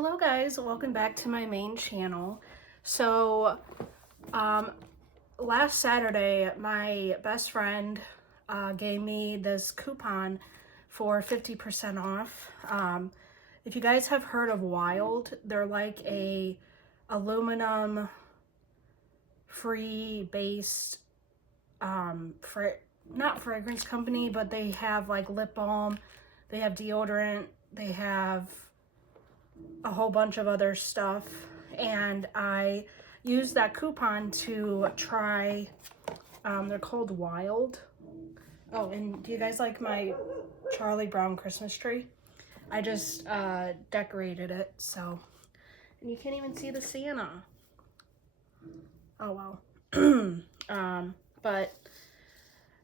Hello guys, welcome back to my main channel. So last Saturday my best friend gave me this coupon for 50% off. If you guys have heard of Wild, they're like a aluminum free based not fragrance company, but they have like lip balm, they have deodorant, they have a whole bunch of other stuff, and I used that coupon to try, they're called Wild. Oh, and do you guys like my Charlie Brown Christmas tree? I just decorated it, so, and you can't even see the Santa. Oh well. But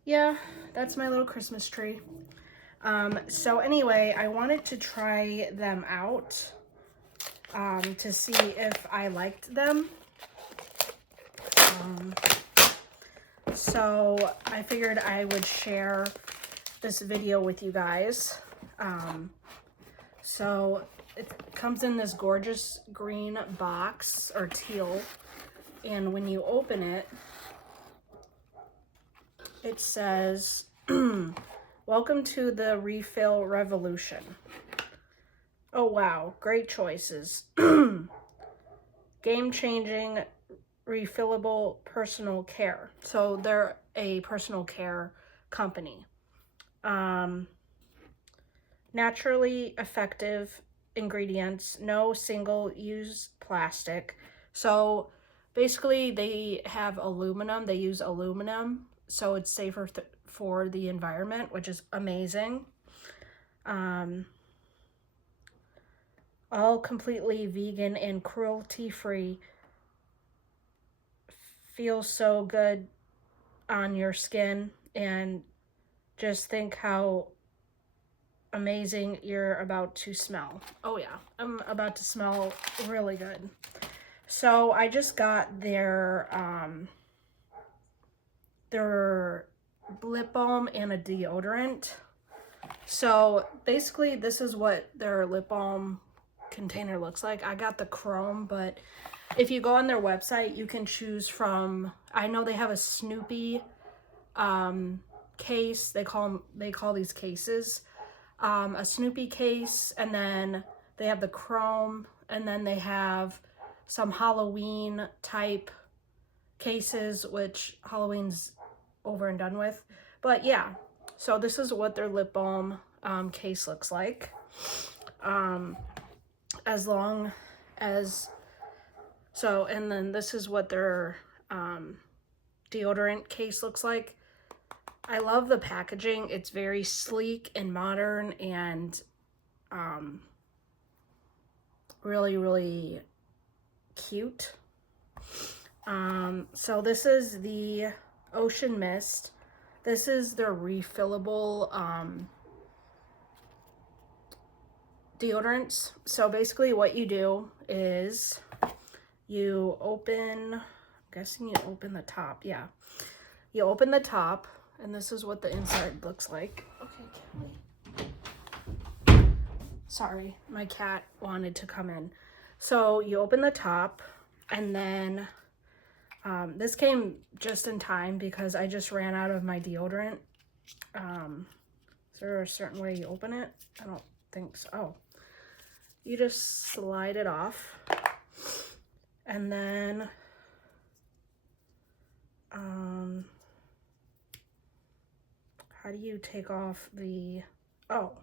yeah, that's my little Christmas tree. So anyway, I wanted to try them out to see if I liked them. So I figured I would share this video with you guys. So it comes in this gorgeous green box, or teal, and when you open it, it says, "Welcome to the refill revolution." Oh wow, great choices. Game-changing refillable personal care. So they're a personal care company. Naturally effective ingredients, no single-use plastic. So basically they have aluminum, they use aluminum, so it's safer for the environment, which is amazing. All completely vegan and cruelty-free. Feels so good on your skin, and just think how amazing you're about to smell. Oh yeah, I'm about to smell really good. So I just got their lip balm and a deodorant. So basically this is what their lip balm container looks like. I got the chrome, but if you go on their website, you can choose from, I know they have a Snoopy case. They call these cases a Snoopy case, and then they have the chrome, and then they have some Halloween type cases, which Halloween's over and done with. But yeah, so this is what their lip balm case looks like. As long as, so, and then this is what their deodorant case looks like. I love the packaging. It's very sleek and modern, and really, really cute. So this is the Ocean Mist. This is their refillable deodorants. So basically what you do is you open, I'm guessing you open the top. Yeah, you open the top, and this is what the inside looks like. Okay, Kelly. Sorry, my cat wanted to come in. So you open the top, and then this came just in time because I just ran out of my deodorant. Is there a certain way you open it? I don't think so. Oh, you just slide it off, and then how do you take off the, oh,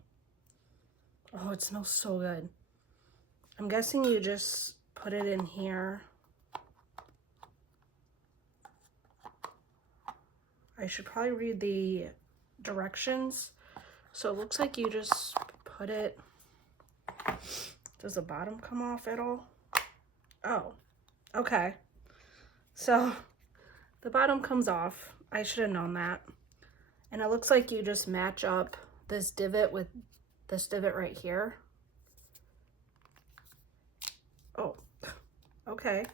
it smells so good. I'm guessing you just put it in here. I should probably read the directions. So it looks like you just put it, does the bottom come off at all? Oh, okay. So the bottom comes off. I should have known that. And it looks like you just match up this divot with this divot right here. Oh, okay.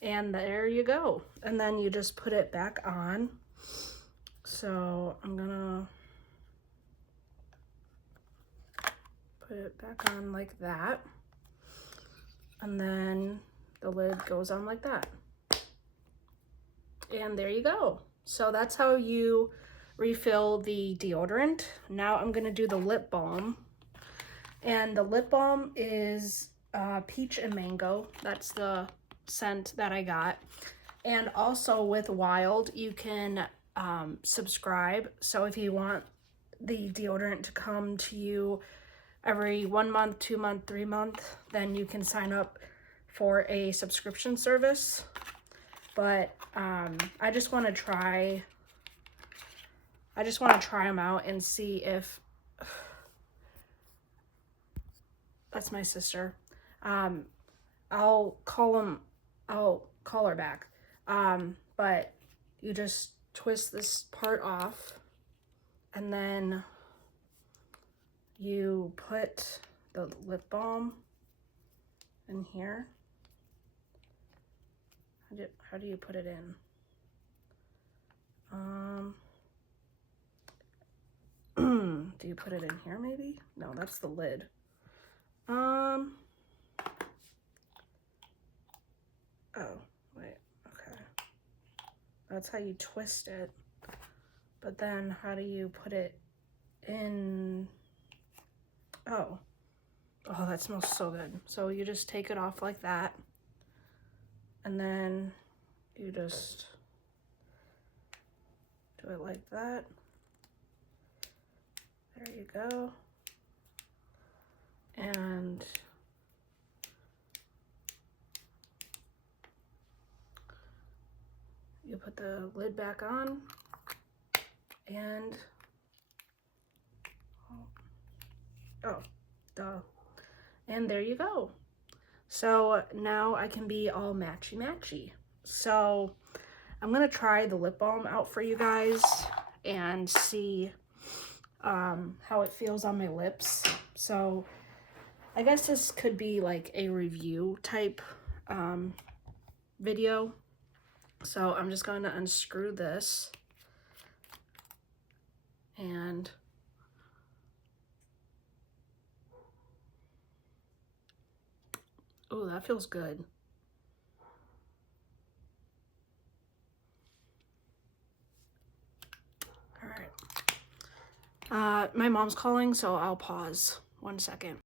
And there you go. And then you just put it back on. So I'm gonna put it back on like that. And then the lid goes on like that. And there you go. So that's how you refill the deodorant. Now I'm gonna do the lip balm. And the lip balm is peach and mango. That's the scent that I got. And also with Wild, you can subscribe. So if you want the deodorant to come to you every 1 month, 2 month, 3 month, then you can sign up for a subscription service. But I just want to try them out and see if that's my sister. I'll call her back. But you just twist this part off and then you put the lip balm in here. How do you put it in? Do you put it in here maybe? No, that's the lid. Oh, wait, okay. That's how you twist it. But then how do you put it in? Oh, that smells so good. So you just take it off like that. And then you just do it like that. There you go. And you put the lid back on and and there you go. So now I can be all matchy. So I'm gonna try the lip balm out for you guys and see how it feels on my lips. So I guess this could be like a review type video. So I'm just going to unscrew this and oh, that feels good. All right. My mom's calling, so I'll pause 1 second.